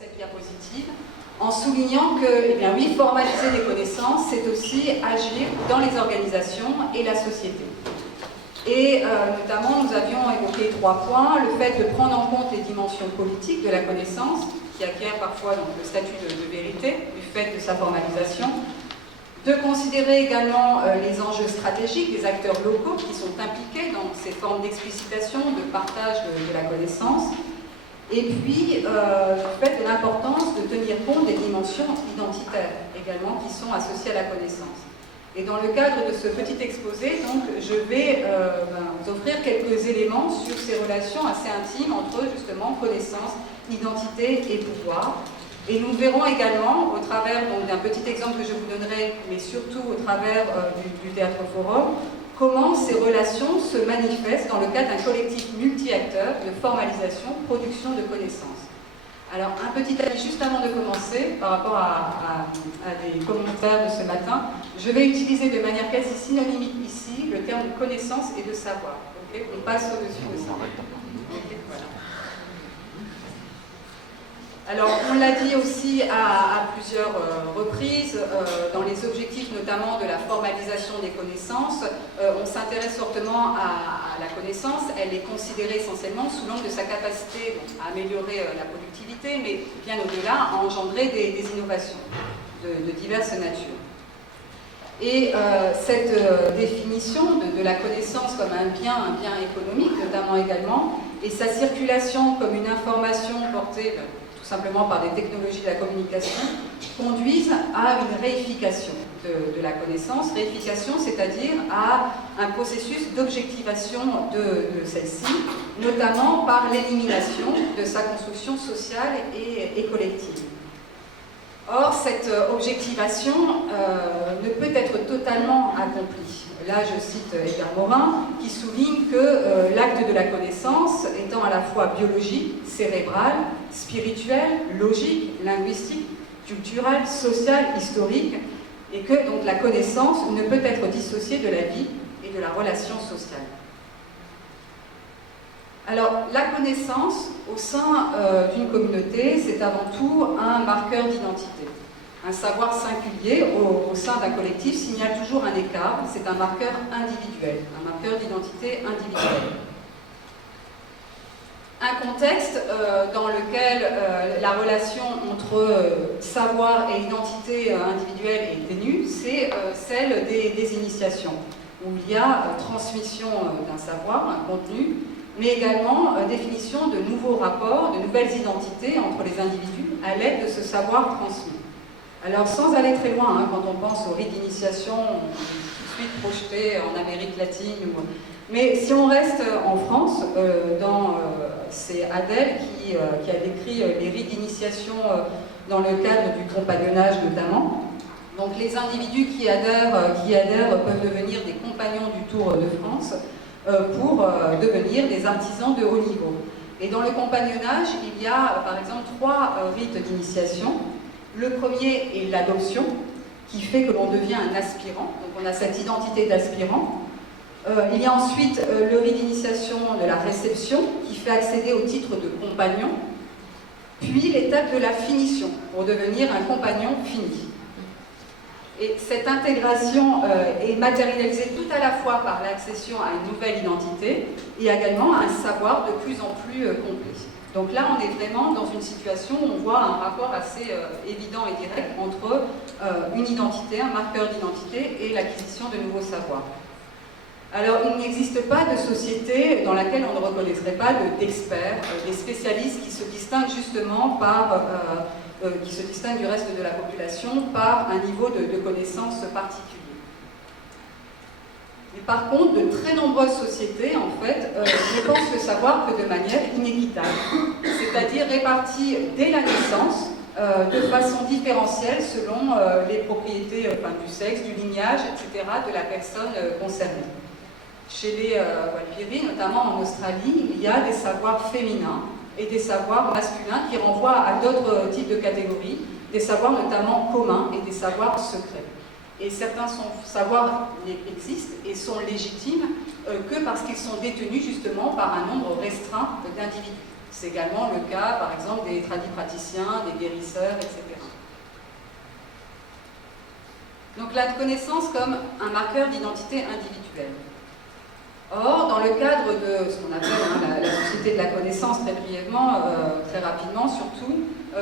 cette diapositive en soulignant que, eh bien oui, formaliser les connaissances, c'est aussi agir dans les organisations et la société. Et notamment, nous avions évoqué 3 points, le fait de prendre en compte les dimensions politiques de la connaissance, qui acquiert parfois donc, le statut de vérité du fait de sa formalisation, de considérer également les enjeux stratégiques des acteurs locaux qui sont impliqués dans ces formes d'explicitation, de partage de la connaissance, et puis le fait de l'importance de tenir compte des dimensions identitaires également qui sont associées à la connaissance. Et dans le cadre de ce petit exposé, donc, je vais vous offrir quelques éléments sur ces relations assez intimes entre justement connaissance, identité et pouvoir. Et nous verrons également, au travers d'un petit exemple que je vous donnerai, mais surtout au travers du Théâtre Forum, comment ces relations se manifestent dans le cadre d'un collectif multi-acteurs de formalisation, production de connaissances. Alors, un petit avis juste avant de commencer, par rapport à des commentaires de ce matin, je vais utiliser de manière quasi synonymique ici le terme de connaissance et de savoir. Okay, on passe au-dessus de ça. Okay, voilà. Alors, on l'a dit aussi à plusieurs reprises, dans les objectifs notamment de la formalisation des connaissances, on s'intéresse fortement à la connaissance. Elle est considérée essentiellement sous l'angle de sa capacité à améliorer la productivité, mais bien au-delà, à engendrer des innovations de diverses natures. Et cette définition de la connaissance comme un bien économique, notamment également, et sa circulation comme une information portée simplement par des technologies de la communication, conduisent à une réification de la connaissance. Réification, c'est-à-dire à un processus d'objectivation de celle-ci, notamment par l'élimination de sa construction sociale et collective. Or, cette objectivation ne peut être totalement accomplie. Là, je cite Edgar Morin, qui souligne que l'acte de la connaissance étant à la fois biologique, cérébral, spirituel, logique, linguistique, culturel, social, historique, et que donc la connaissance ne peut être dissociée de la vie et de la relation sociale. Alors, la connaissance au sein d'une communauté, c'est avant tout un marqueur d'identité. Un savoir singulier au sein d'un collectif signale toujours un écart, c'est un marqueur individuel, un marqueur d'identité individuelle. Un contexte dans lequel la relation entre savoir et identité individuelle est ténue, c'est celle des initiations, où il y a transmission d'un savoir, un contenu, mais également définition de nouveaux rapports, de nouvelles identités entre les individus à l'aide de ce savoir transmis. Alors, sans aller très loin, quand on pense aux rites d'initiation, on est tout de suite projeté en Amérique latine. Mais si on reste en France, c'est Adèle qui a décrit les rites d'initiation dans le cadre du compagnonnage notamment. Donc, les individus qui adhèrent peuvent devenir des compagnons du Tour de France pour devenir des artisans de haut niveau. Et dans le compagnonnage, il y a par exemple 3 rites d'initiation. Le premier est l'adoption, qui fait que l'on devient un aspirant, donc on a cette identité d'aspirant. Il y a ensuite le rite d'initiation de la réception, qui fait accéder au titre de compagnon, puis l'étape de la finition, pour devenir un compagnon fini. Et cette intégration est matérialisée tout à la fois par l'accession à une nouvelle identité et également à un savoir de plus en plus complet. Donc là, on est vraiment dans une situation où on voit un rapport assez évident et direct entre une identité, un marqueur d'identité et l'acquisition de nouveaux savoirs. Alors, il n'existe pas de société dans laquelle on ne reconnaîtrait pas d'experts, des spécialistes qui se distinguent justement qui se distinguent du reste de la population par un niveau de connaissance particulier. Mais par contre, de très nombreuses sociétés, en fait, ne pensent le savoir que de manière inéquitable, c'est-à-dire répartie dès la naissance, de façon différentielle selon les propriétés du sexe, du lignage, etc., de la personne concernée. Chez les Walpiri, notamment en Australie, il y a des savoirs féminins et des savoirs masculins qui renvoient à d'autres types de catégories, des savoirs notamment communs et des savoirs secrets. Et certains savoirs existent et sont légitimes que parce qu'ils sont détenus justement par un nombre restreint d'individus. C'est également le cas, par exemple, des tradipraticiens, des guérisseurs, etc. Donc la connaissance comme un marqueur d'identité individuelle. Or, dans le cadre de ce qu'on appelle la société de la connaissance, très brièvement, très rapidement surtout,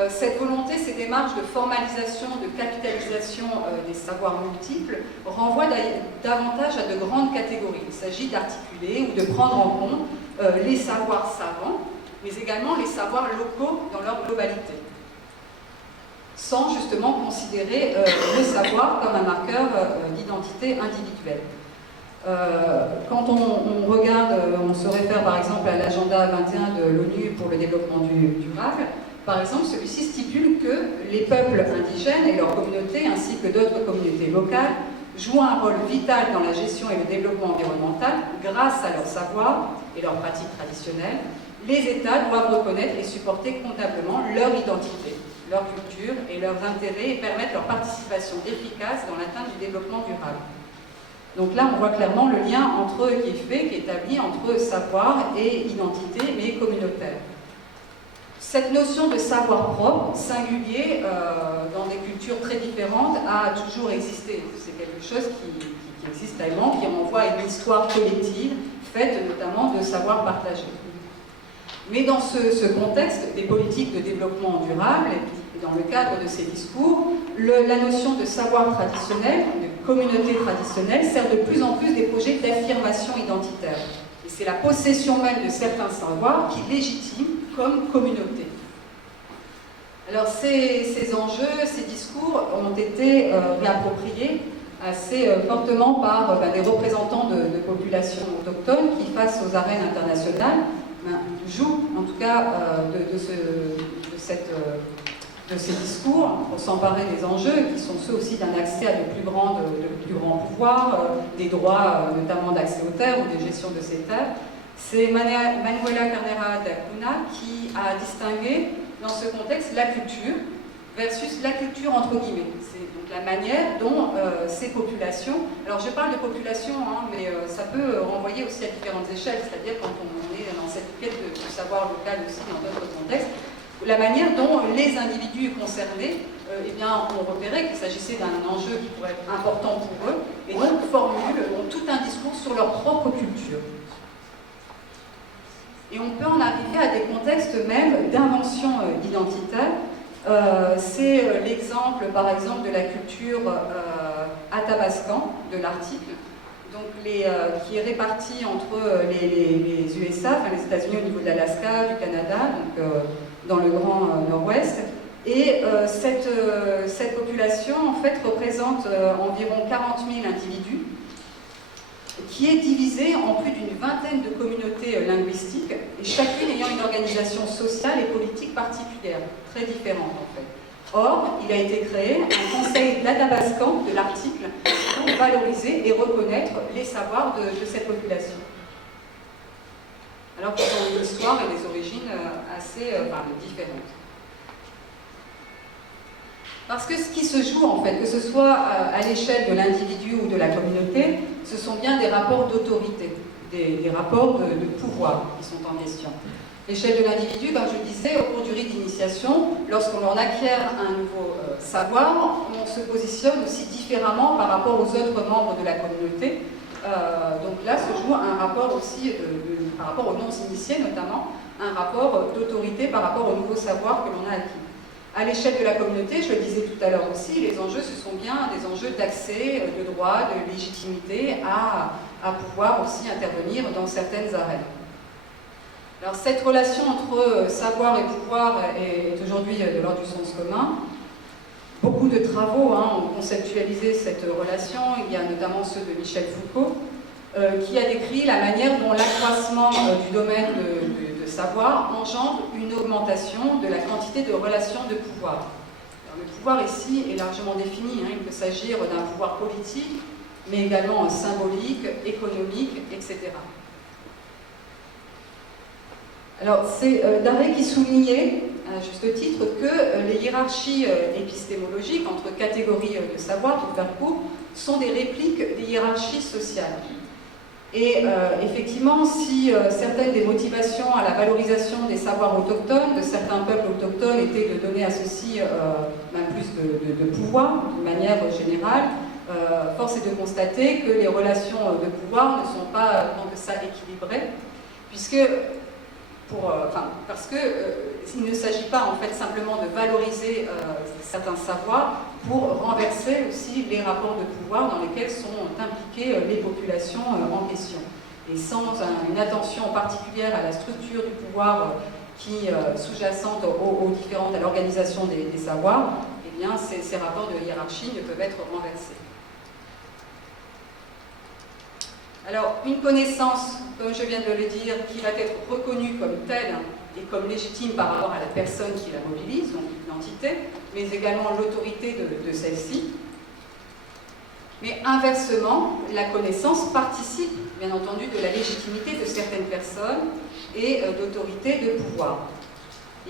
cette volonté, ces démarches de formalisation, de capitalisation des savoirs multiples renvoient davantage à de grandes catégories. Il s'agit d'articuler ou de prendre en compte les savoirs savants, mais également les savoirs locaux dans leur globalité, sans justement considérer le savoir comme un marqueur d'identité individuelle. Quand on regarde, on se réfère par exemple à l'agenda 21 de l'ONU pour le développement durable, par exemple, celui-ci stipule que les peuples indigènes et leurs communautés, ainsi que d'autres communautés locales, jouent un rôle vital dans la gestion et le développement environnemental grâce à leur savoir et leurs pratiques traditionnelles. Les États doivent reconnaître et supporter comptablement leur identité, leur culture et leurs intérêts et permettre leur participation efficace dans l'atteinte du développement durable. Donc là, on voit clairement le lien qui est établi entre savoir et identité, mais communautaire. Cette notion de savoir propre, singulier, dans des cultures très différentes, a toujours existé. C'est quelque chose qui existe tellement, qui renvoie à une histoire collective, faite notamment de savoir partagé. Mais dans ce contexte des politiques de développement durable, et dans le cadre de ces discours, la notion de savoir traditionnel, de communauté traditionnelle, sert de plus en plus des projets d'affirmation identitaire. Et c'est la possession même de certains savoirs qui légitime comme communauté. Alors ces enjeux, ces discours ont été réappropriés assez fortement par des représentants de populations autochtones qui, face aux arènes internationales, jouent en tout cas de ces discours pour s'emparer des enjeux qui sont ceux aussi d'un accès à de plus grands pouvoirs, des droits notamment d'accès aux terres ou de gestion de ces terres. C'est Manuela Carnera da Cunha qui a distingué dans ce contexte la culture versus la culture entre guillemets. C'est donc la manière dont ces populations, alors je parle de population, mais ça peut renvoyer aussi à différentes échelles, c'est-à-dire quand on est dans cette quête de savoir local aussi dans d'autres contextes, la manière dont les individus concernés ont repéré qu'il s'agissait d'un enjeu qui pourrait être important pour eux, et donc ont tout un discours sur leur propre culture. Et on peut en arriver à des contextes même d'invention identitaire. C'est l'exemple, par exemple, de la culture athabascan de l'article, donc qui est répartie entre les USA, enfin les États-Unis au niveau de l'Alaska, du Canada, donc dans le Grand Nord-Ouest. Et cette population, en fait, représente environ 40 000 individus, qui est divisée en plus d'une vingtaine de communautés linguistiques, et chacune ayant une organisation sociale et politique particulière, très différente en fait. Or, il a été créé un conseil d'Athabascan de l'article pour valoriser et reconnaître les savoirs de cette population. Alors qu'ils ont une histoire et des origines assez différentes. Parce que ce qui se joue, en fait, que ce soit à l'échelle de l'individu ou de la communauté, ce sont bien des rapports d'autorité, des rapports de pouvoir qui sont en question. L'échelle de l'individu, comme je le disais, au cours du rite d'initiation, lorsqu'on en acquiert un nouveau savoir, on se positionne aussi différemment par rapport aux autres membres de la communauté. Donc là se joue un rapport aussi, par rapport aux non-initiés notamment, un rapport d'autorité par rapport au nouveau savoir que l'on a acquis. À l'échelle de la communauté, je le disais tout à l'heure aussi, les enjeux, ce sont bien des enjeux d'accès, de droit, de légitimité à pouvoir aussi intervenir dans certaines arènes. Alors cette relation entre savoir et pouvoir est aujourd'hui de l'ordre du sens commun. Beaucoup de travaux ont conceptualisé cette relation. Il y a notamment ceux de Michel Foucault, qui a décrit la manière dont l'accroissement du domaine de savoir engendre une augmentation de la quantité de relations de pouvoir. Alors, le pouvoir ici est largement défini. Il peut s'agir d'un pouvoir politique, mais également symbolique, économique, etc. Alors, c'est Daré qui soulignait, à juste titre, que les hiérarchies épistémologiques entre catégories de savoir, pour faire court, sont des répliques des hiérarchies sociales. Et effectivement, si certaines des motivations à la valorisation des savoirs autochtones, de certains peuples autochtones, étaient de donner à ceux-ci même plus de pouvoir, de manière générale, force est de constater que les relations de pouvoir ne sont pas tant que ça équilibrées, puisque parce qu'il ne s'agit pas en fait simplement de valoriser certains savoirs pour renverser aussi les rapports de pouvoir dans lesquels sont impliquées les populations en question. Et sans une attention particulière à la structure du pouvoir qui sous-jacente à l'organisation des savoirs, eh bien ces rapports de hiérarchie ne peuvent être renversés. Alors, une connaissance, comme je viens de le dire, qui va être reconnue comme telle et comme légitime par rapport à la personne qui la mobilise, donc l'identité, mais également l'autorité de celle-ci. Mais inversement, la connaissance participe, bien entendu, de la légitimité de certaines personnes et d'autorité de pouvoir.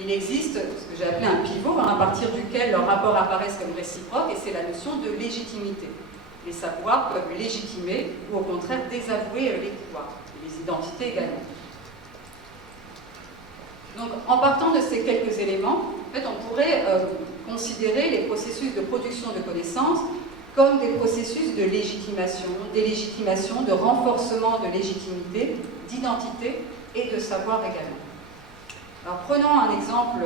Il existe ce que j'ai appelé un pivot, à partir duquel leurs rapports apparaissent comme réciproques, et c'est la notion de légitimité. Les savoirs peuvent légitimer ou au contraire désavouer les pouvoirs, et les identités également. Donc, en partant de ces quelques éléments, en fait, on pourrait considérer les processus de production de connaissances comme des processus de légitimation, délégitimation, de renforcement de légitimité, d'identité et de savoir également. Alors, prenons un exemple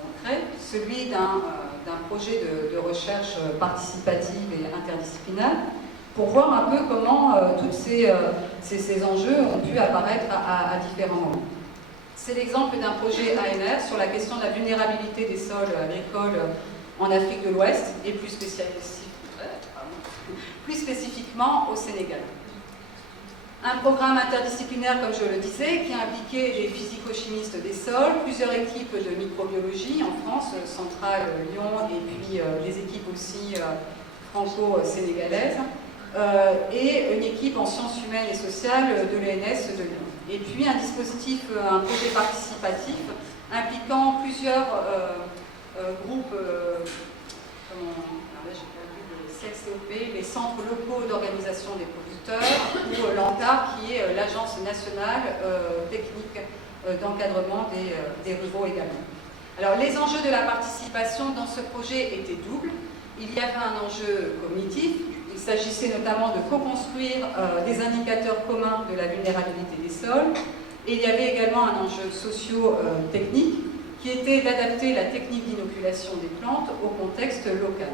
concret, celui d'un projet de recherche participative et interdisciplinaire, pour voir un peu comment tous ces enjeux ont pu apparaître à différents moments. C'est l'exemple d'un projet ANR sur la question de la vulnérabilité des sols agricoles en Afrique de l'Ouest et plus spécifiquement au Sénégal. Un programme interdisciplinaire, comme je le disais, qui impliquait des physico-chimistes des sols, plusieurs équipes de microbiologie en France, centrale, Lyon, et puis des équipes aussi franco-sénégalaises, et une équipe en sciences humaines et sociales de l'ENS de Lyon. Et puis un projet participatif impliquant plusieurs groupes, CLCOP, les centres locaux d'organisation des producteurs, ou l'ANTAR, qui est l'Agence nationale technique d'encadrement des ruraux également. Alors les enjeux de la participation dans ce projet étaient doubles. Il y avait un enjeu cognitif. Il s'agissait notamment de co-construire des indicateurs communs de la vulnérabilité des sols. Et il y avait également un enjeu socio-technique qui était d'adapter la technique d'inoculation des plantes au contexte local.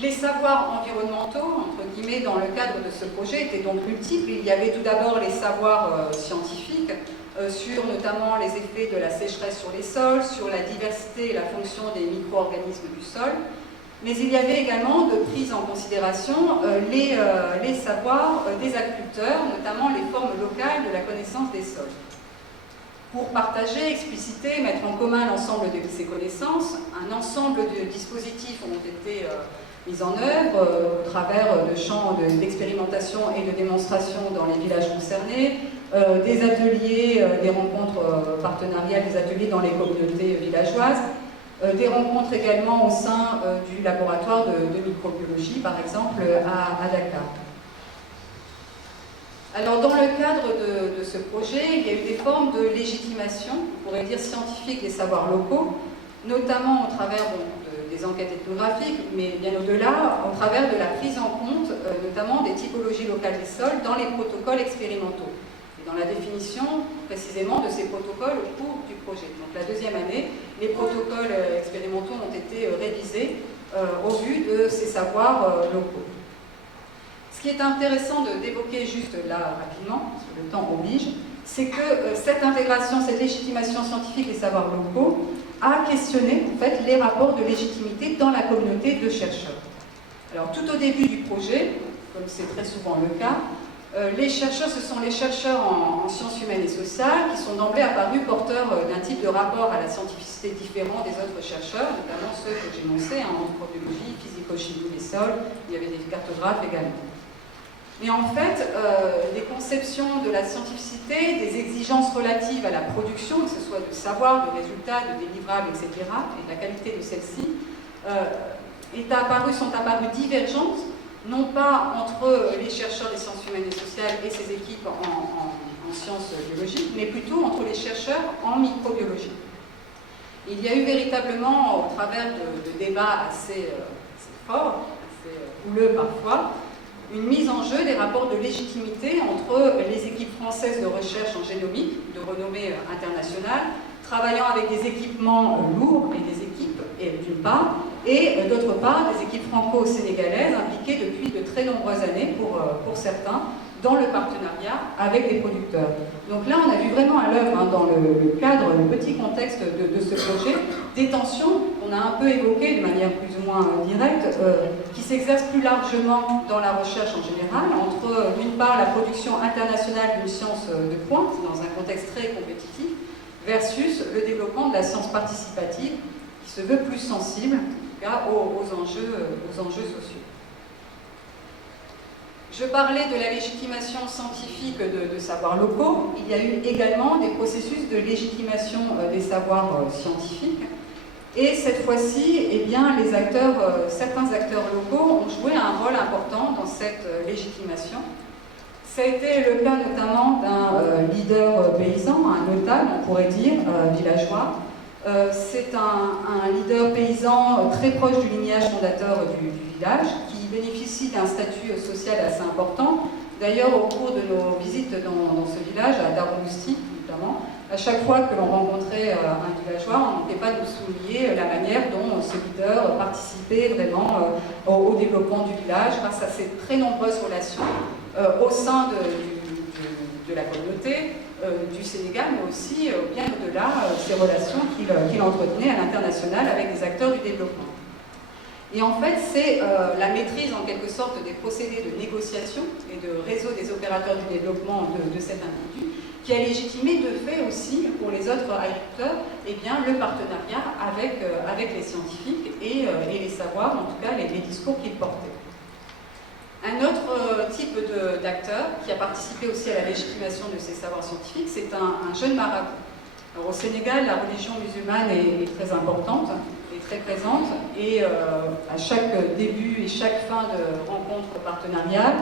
Les savoirs environnementaux, entre guillemets, dans le cadre de ce projet étaient donc multiples. Il y avait tout d'abord les savoirs scientifiques sur notamment les effets de la sécheresse sur les sols, sur la diversité et la fonction des micro-organismes du sol. Mais il y avait également de prise en considération les savoirs des agriculteurs, notamment les formes locales de la connaissance des sols. Pour partager, expliciter, mettre en commun l'ensemble de ces connaissances, un ensemble de dispositifs ont été mis en œuvre au travers de champs d'expérimentation et de démonstration dans les villages concernés, des ateliers, des rencontres partenariales, des ateliers dans les communautés villageoises, des rencontres également au sein du laboratoire de microbiologie, par exemple, à Dakar. Alors, dans le cadre de ce projet, il y a eu des formes de légitimation, on pourrait dire scientifique, des savoirs locaux, notamment au travers des enquêtes ethnographiques, mais bien au-delà, au travers de la prise en compte, notamment des typologies locales des sols dans les protocoles expérimentaux, et dans la définition précisément de ces protocoles au cours du projet. Donc, la deuxième année, les protocoles expérimentaux ont été révisés au vu de ces savoirs locaux. Ce qui est intéressant d'évoquer juste là rapidement, parce que le temps oblige, c'est que cette intégration, cette légitimation scientifique des savoirs locaux a questionné en fait, les rapports de légitimité dans la communauté de chercheurs. Alors tout au début du projet, comme c'est très souvent le cas, les chercheurs, ce sont les chercheurs en sciences humaines et sociales qui sont d'emblée apparus porteurs d'un type de rapport à la scientificité différent des autres chercheurs, notamment ceux que j'ai énoncés, en anthropologie, physico-chimie des sols, il y avait des cartographes également. Mais en fait, les conceptions de la scientificité, des exigences relatives à la production, que ce soit de savoir, de résultats, de délivrables, etc., et de la qualité de celle-ci, sont apparues divergentes non pas entre les chercheurs des sciences humaines et sociales et ces équipes en sciences biologiques, mais plutôt entre les chercheurs en microbiologie. Il y a eu véritablement, au travers de débats assez forts, assez houleux parfois, une mise en jeu des rapports de légitimité entre les équipes françaises de recherche en génomique, de renommée internationale, travaillant avec des équipements lourds et des équipes, d'une part, et d'autre part, des équipes franco-sénégalaises impliquées depuis de très nombreuses années, pour certains, dans le partenariat avec les producteurs. Donc là, on a vu vraiment à l'œuvre, dans le cadre, le petit contexte de ce projet, des tensions qu'on a un peu évoquées de manière plus ou moins directe, qui s'exercent plus largement dans la recherche en général, entre d'une part la production internationale d'une science de pointe, dans un contexte très compétitif, versus le développement de la science participative, qui se veut plus sensible aux enjeux sociaux. Je parlais de la légitimation scientifique de savoirs locaux. Il y a eu également des processus de légitimation des savoirs scientifiques. Et cette fois-ci, eh bien, certains acteurs locaux ont joué un rôle important dans cette légitimation. Ça a été le cas notamment d'un leader paysan, un notable, on pourrait dire, villageois. C'est un leader paysan très proche du lignage fondateur du village, qui bénéficie d'un statut social assez important. D'ailleurs, au cours de nos visites dans ce village, à Daroulousti notamment, à chaque fois que l'on rencontrait un villageois, on ne manquait pas de souligner la manière dont ce leader participait vraiment au développement du village grâce à ses très nombreuses relations au sein de la communauté du Sénégal, mais aussi bien au-delà ces relations qu'il entretenait à l'international avec des acteurs du développement. Et en fait, c'est la maîtrise en quelque sorte des procédés de négociation et de réseau des opérateurs du développement de cet individu qui a légitimé de fait aussi pour les autres agriculteurs le partenariat avec les scientifiques et les savoirs, en tout cas les discours qu'ils portaient. Un autre type d'acteur qui a participé aussi à la légitimation de ces savoirs scientifiques, c'est un jeune marabout. Alors, au Sénégal, la religion musulmane est très importante, est très présente, et à chaque début et chaque fin de rencontre partenariale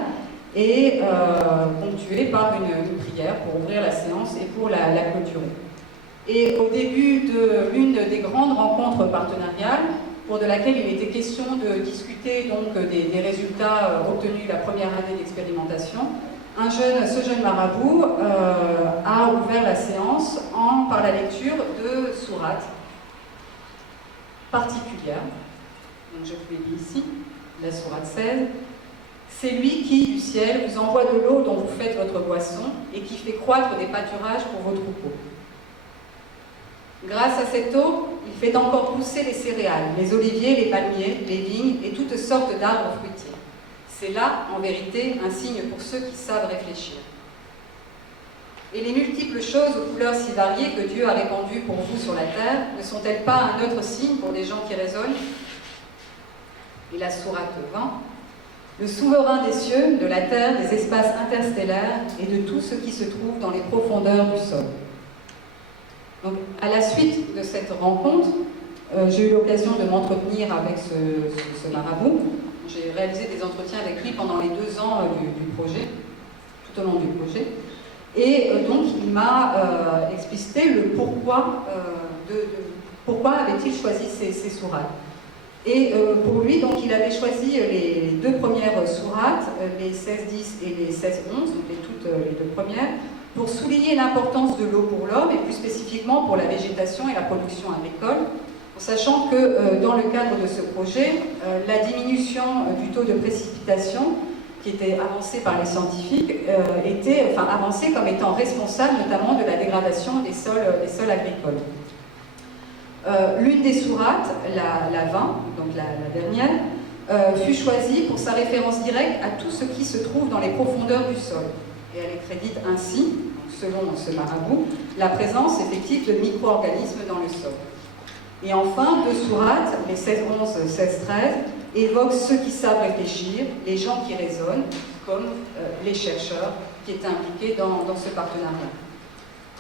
est ponctuée par une prière pour ouvrir la séance et pour la clôturer. Et au début de l'une des grandes rencontres partenariales, pour de laquelle il était question de discuter donc des résultats obtenus la première année d'expérimentation, ce jeune marabout a ouvert la séance par la lecture de sourates particulières. Donc je vous l'ai dit ici, la sourate 16. C'est lui qui, du ciel, vous envoie de l'eau dont vous faites votre boisson et qui fait croître des pâturages pour vos troupeaux. Grâce à cette eau, il fait encore pousser les céréales, les oliviers, les palmiers, les vignes et toutes sortes d'arbres fruitiers. C'est là, en vérité, un signe pour ceux qui savent réfléchir. Et les multiples choses aux couleurs si variées que Dieu a répandues pour vous sur la terre, ne sont-elles pas un autre signe pour des gens qui raisonnent? Et la sourate 20, le souverain des cieux, de la terre, des espaces interstellaires et de tout ce qui se trouve dans les profondeurs du sol. Donc, à la suite de cette rencontre, j'ai eu l'occasion de m'entretenir avec ce marabout. J'ai réalisé des entretiens avec lui pendant les 2 ans du projet, tout au long du projet. Et donc, il m'a explicité le pourquoi, pourquoi avait-il choisi ces sourates. Et pour lui, donc, il avait choisi les 2 premières sourates, les 16-10 et les 16-11, donc les 2 premières, pour souligner l'importance de l'eau pour l'homme et plus spécifiquement pour la végétation et la production agricole, sachant que dans le cadre de ce projet, la diminution du taux de précipitation qui était avancée par les scientifiques était avancée comme étant responsable notamment de la dégradation des sols agricoles. L'une des sourates, la 20, donc la dernière, fut choisie pour sa référence directe à tout ce qui se trouve dans les profondeurs du sol. Et elle est crédite ainsi, selon ce marabout, la présence effective de micro-organismes dans le sol. Et enfin, 2 sourates, les 16-11, 16-13, évoquent ceux qui savent réfléchir, les gens qui raisonnent, comme les chercheurs qui étaient impliqués dans ce partenariat.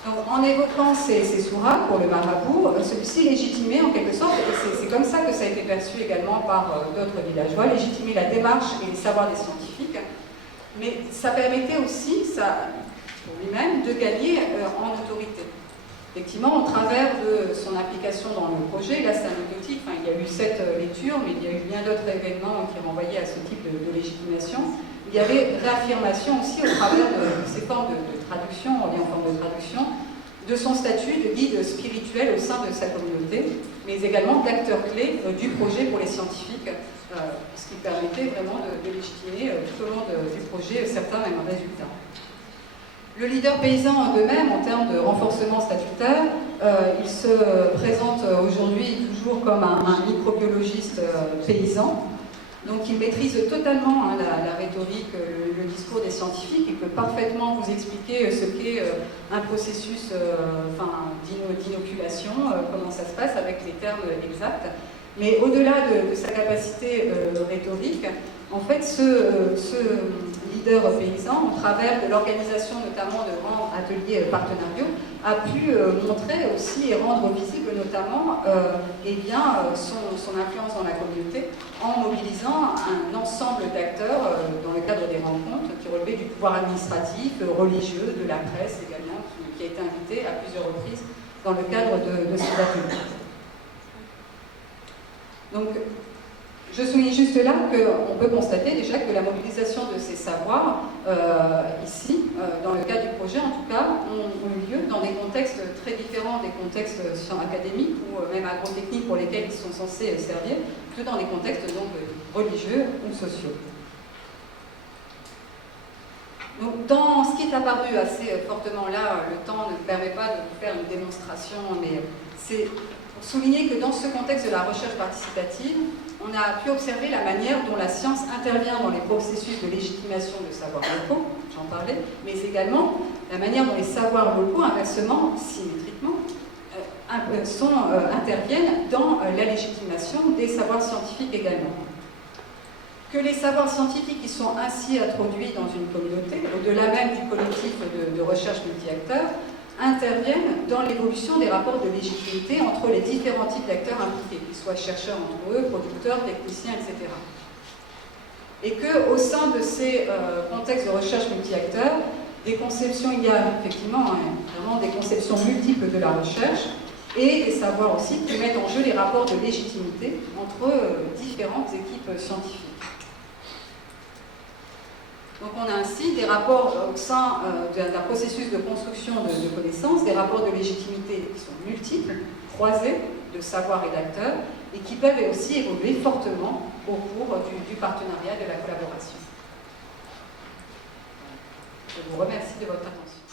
Donc, en évoquant ces sourates pour le marabout, celui-ci légitimait en quelque sorte, et c'est comme ça que ça a été perçu également par d'autres villageois, légitimer la démarche et les savoirs des scientifiques, mais ça permettait aussi, pour lui-même, de gagner en autorité. Effectivement, au travers de son implication dans le projet, là c'est anecdotique, il y a eu 7 lectures, mais il y a eu bien d'autres événements qui renvoyaient à ce type de légitimation. Il y avait réaffirmation aussi au travers de ces formes de traduction, on revient en forme de traduction, de son statut de guide spirituel au sein de sa communauté, mais également d'acteur clé du projet pour les scientifiques, ce qui permettait vraiment de légitimer tout au long du projet certains mêmes résultats. Le leader paysan d'eux-mêmes, en termes de renforcement statutaire, il se présente aujourd'hui toujours comme un microbiologiste paysan. Donc il maîtrise totalement la rhétorique, le discours des scientifiques. Il peut parfaitement vous expliquer ce qu'est un processus d'inoculation, comment ça se passe avec les termes exacts. Mais au-delà de sa capacité rhétorique, en fait, ce leader paysan, au travers de l'organisation notamment de grands ateliers partenariaux, a pu montrer aussi et rendre visible notamment son influence dans la communauté en mobilisant un ensemble d'acteurs dans le cadre des rencontres qui relevaient du pouvoir administratif, religieux, de la presse également, qui a été invité à plusieurs reprises dans le cadre de ces ateliers. Donc, je souligne juste là qu'on peut constater déjà que la mobilisation de ces savoirs, ici, dans le cadre du projet en tout cas, ont eu lieu dans des contextes très différents des contextes académiques ou même agrotechniques pour lesquels ils sont censés servir, que dans des contextes donc religieux ou sociaux. Donc, dans ce qui est apparu assez fortement là, le temps ne me permet pas de vous faire une démonstration, mais c'est pour souligner que dans ce contexte de la recherche participative, on a pu observer la manière dont la science intervient dans les processus de légitimation de savoirs locaux, j'en parlais, mais également la manière dont les savoirs locaux, inversement, symétriquement, interviennent dans la légitimation des savoirs scientifiques également. Que les savoirs scientifiques qui sont ainsi introduits dans une communauté, au-delà même du collectif de recherche multi-acteurs, interviennent dans l'évolution des rapports de légitimité entre les différents types d'acteurs impliqués, qu'ils soient chercheurs entre eux, producteurs, techniciens, etc. Et qu'au sein de ces contextes de recherche multi-acteurs, des conceptions, il y a effectivement vraiment des conceptions multiples de la recherche, et des savoirs aussi qui mettent en jeu les rapports de légitimité entre différentes équipes scientifiques. Donc on a ainsi des rapports au sein d'un processus de construction de connaissances, des rapports de légitimité qui sont multiples, croisés, de savoir et d'acteurs, et qui peuvent aussi évoluer fortement au cours du partenariat, de la collaboration. Je vous remercie de votre attention.